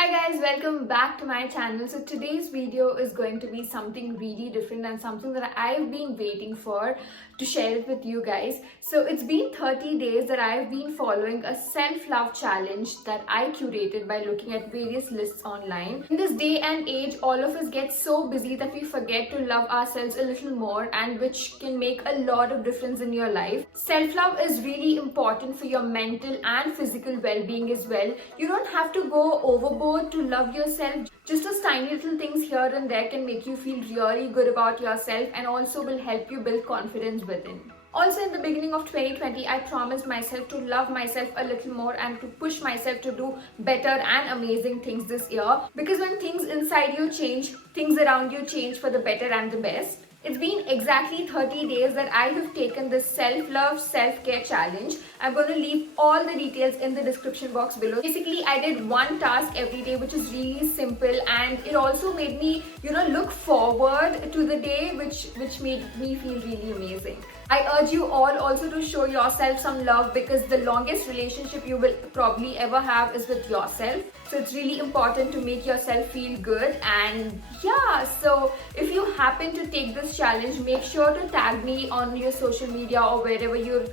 Hi guys, welcome back to my channel. So today's video is going to be something really different and something that I've been waiting for to share it with you guys. So it's been 30 days that I've been following a self-love challenge that I curated by looking at various lists online. In this day and age, all of us get so busy that we forget to love ourselves a little more, and which can make a lot of difference in your life. Self-love is really important for your mental and physical well-being as well. You don't have to go overboard to love yourself. Just those tiny little things here and there can make you feel really good about yourself and also will help you build confidence within. Also, in the beginning of 2020, I promised myself to love myself a little more and to push myself to do better and amazing things this year. Because when things inside you change, things around you change for the better and the best. It's been exactly 30 days that I have taken this self-love, self-care challenge. I'm going to leave all the details in the description box below. Basically, I did one task every day, which is really simple, and it also made me, look forward to the day, which made me feel really amazing. I urge you all also to show yourself some love, because the longest relationship you will probably ever have is with yourself. So it's really important to make yourself feel good. And yeah, so if you happen to take this challenge, make sure to tag me on your social media or wherever you're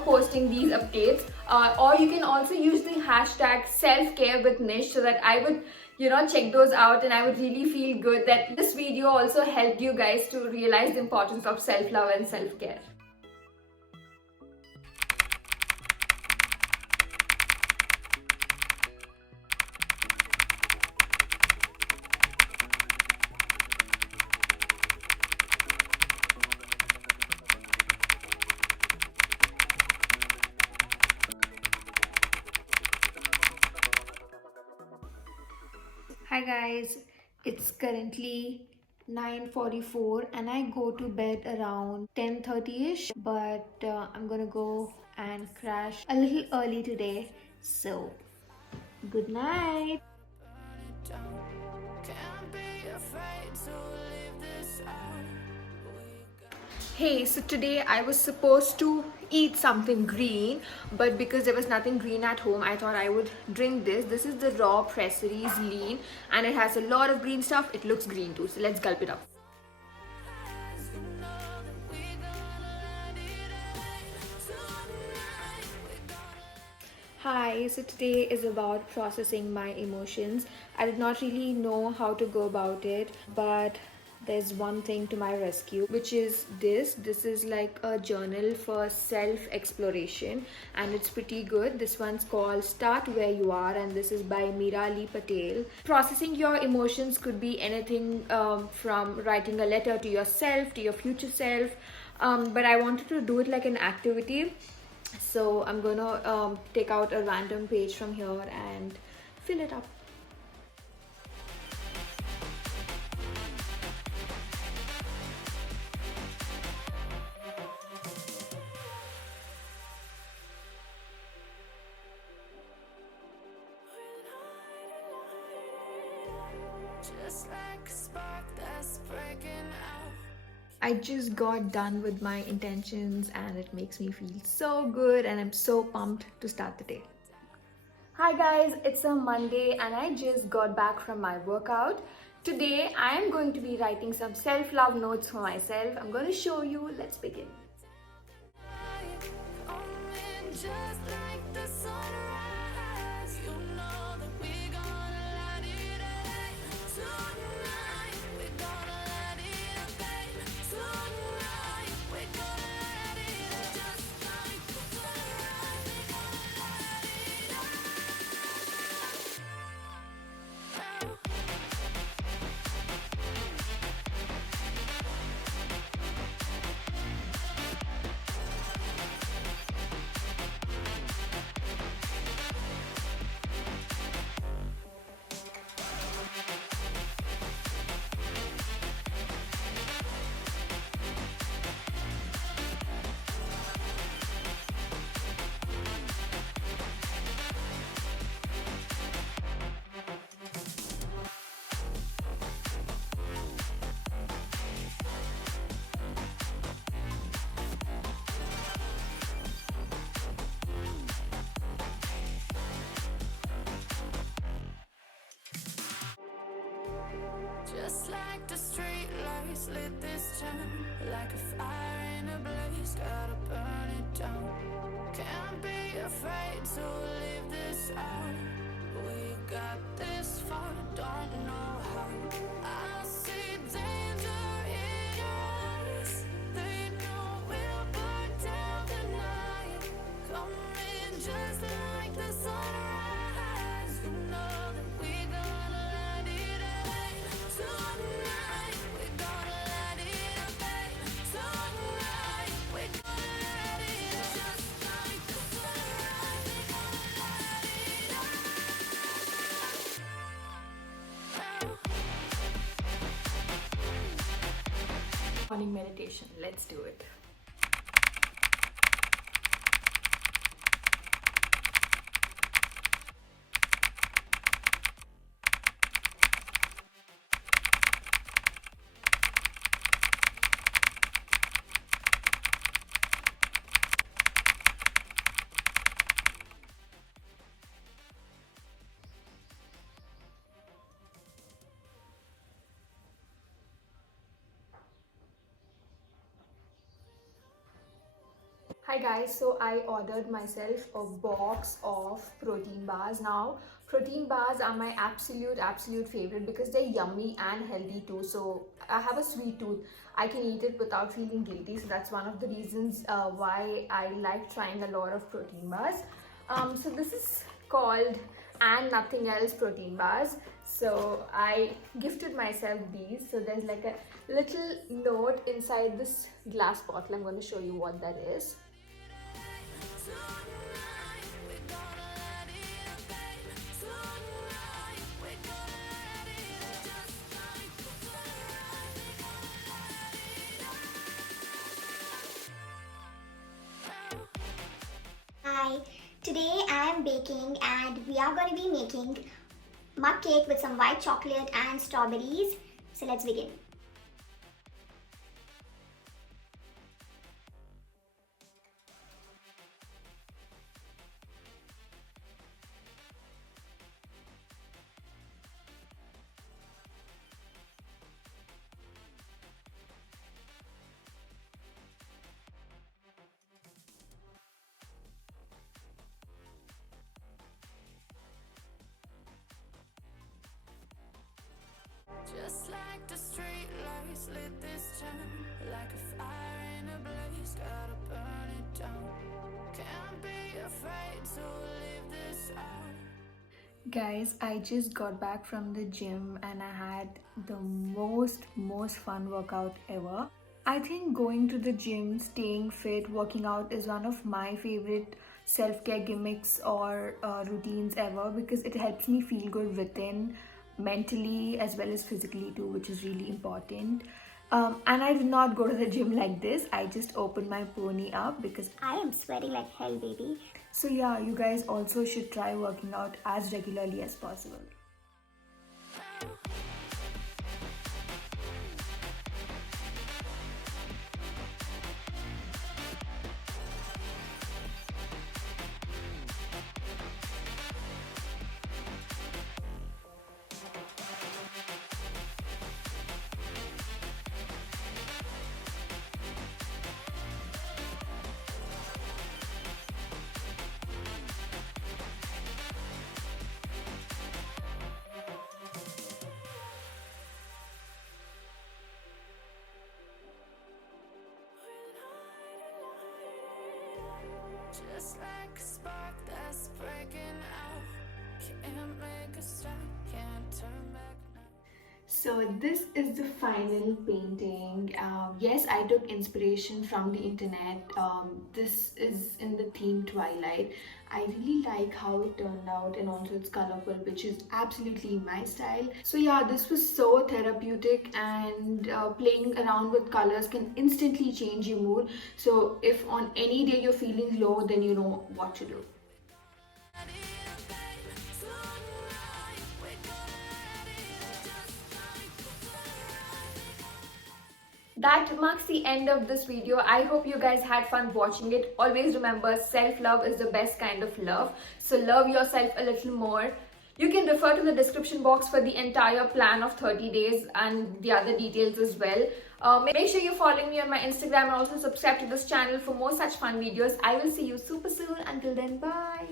posting these updates, or you can also use the hashtag self-care with Nish, so that I would check those out, and I would really feel good that this video also helped you guys to realize the importance of self-love and self-care. Hi guys, it's currently 9:44 and I go to bed around 10:30ish, but I'm gonna go and crash a little early today. So, good night. Hey, so today I was supposed to eat something green, but because there was nothing green at home, I thought I would drink this. This is the raw presseries lean, and it has a lot of green stuff. It looks green too, so let's gulp it up. Hi, so today is about processing my emotions. I did not really know how to go about it, but there's one thing to my rescue, which is this. This is like a journal for self-exploration, and it's pretty good. This one's called Start Where You Are, and this is by Meera Patel. Processing your emotions could be anything, from writing a letter to yourself, to your future self, but I wanted to do it like an activity. So I'm gonna take out a random page from here and fill it up. Just like a spark that's breaking out. I just got done with my intentions and it makes me feel so good, and I'm so pumped to start the day. Hi guys, it's a Monday and I just got back from my workout. Today I am going to be writing some self-love notes for myself. I'm going to show you. Let's begin. Just like the street lights lit this town, like a fire in a blaze, gotta burn it down. Can't be afraid to leave this out. We got this far, don't know how. I see danger in your eyes. They know we'll burn down the night. Coming just like the sunrise. You know that we gonna let it rain tonight. We gonna let it rain tonight. We gonna let it just like the sunrise. We gonna let it rain. Morning meditation. Let's do it. Hi guys, so I ordered myself a box of protein bars. Now, protein bars are my absolute favorite because they're yummy and healthy too. So I have a sweet tooth. I can eat it without feeling guilty. So that's one of the reasons why I like trying a lot of protein bars. So this is called and nothing else protein bars. So I gifted myself these. So there's like a little note inside this glass bottle. I'm going to show you what that is. Hi, today I am baking and we are going to be making mug cake with some white chocolate and strawberries. So let's begin. Just like the street lights lit this town, like a fire in a blaze, gotta burn it down. Can't be afraid to leave this out. Guys, I just got back from the gym and I had the most fun workout ever. I think going to the gym, staying fit, working out is one of my favorite self-care gimmicks or routines ever because it helps me feel good within, mentally as well as physically too, which is really important. And I did not go to the gym like this. I just opened my pony up because I am sweating like hell, baby. so yeah, you guys also should try working out as regularly as possible. Just like a spark that's breaking out. Can't make a stop, can't turn back now. So this is the final painting. Yes, I took inspiration from the internet. This is in the theme Twilight. I really like how it turned out and also it's colorful, which is absolutely my style. So yeah, this was so therapeutic and playing around with colors can instantly change your mood. So if on any day you're feeling low, then you know what to do. That marks the end of this video. I hope you guys had fun watching it. Always remember, self-love is the best kind of love. So love yourself a little more. You can refer to the description box for the entire plan of 30 days and the other details as well. Make sure you're following me on my Instagram and also subscribe to this channel for more such fun videos. I will see you super soon. Until then, bye.